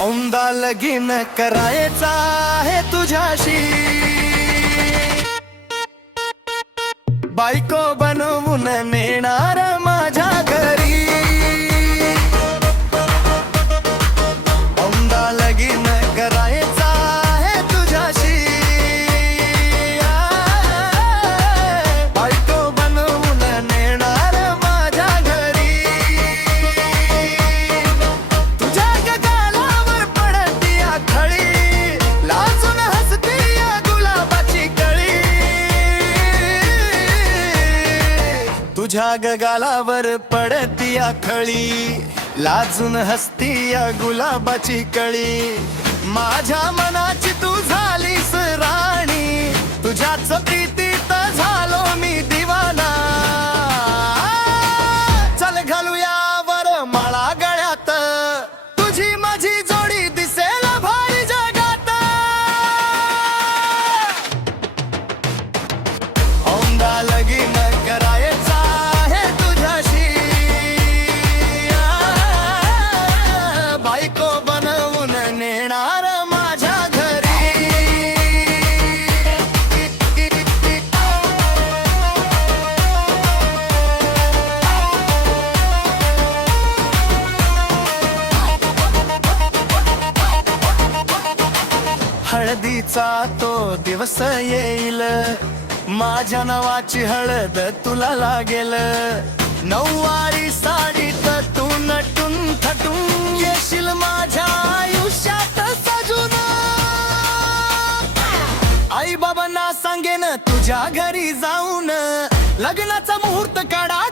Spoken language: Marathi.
औंदा लगीन करायचा आहे तुझ्याशी, बायको बनवून नेणार माझ्या घरी. औंदा लगीन करायचा आहे तुझ्याशी, बायको बनवून नेणार माझ्या घरी. तुझ्या गालावर पडती आखळी, लाजून हसती या गुलाबाची कळी. तुझ्या गालावर पडती आखळी, लाजून हसती या गुलाबाची कळी. माझ्या मनाची तू झालीस राणी, तुझ्याच प्रीतीत झालो मी दिवाना. चल घालूया वर माळा गळ्यात, तुझी माझी जोडी दिसेल भारी जगात. औंदा लगीन करायचा आहे तुझ्याशी, बायको बनवून नेणार माझ्या घरी. हळदीचा तो दिवस येईल, माझ्या नावाची हळद तुला लागेल. नऊवारी साडीत तू नटून थटून येशील माझ्या आयुष्यात सजून. आई बाबांना सांगेन तुझ्या घरी जाऊन, लग्नाचा मुहूर्त काढा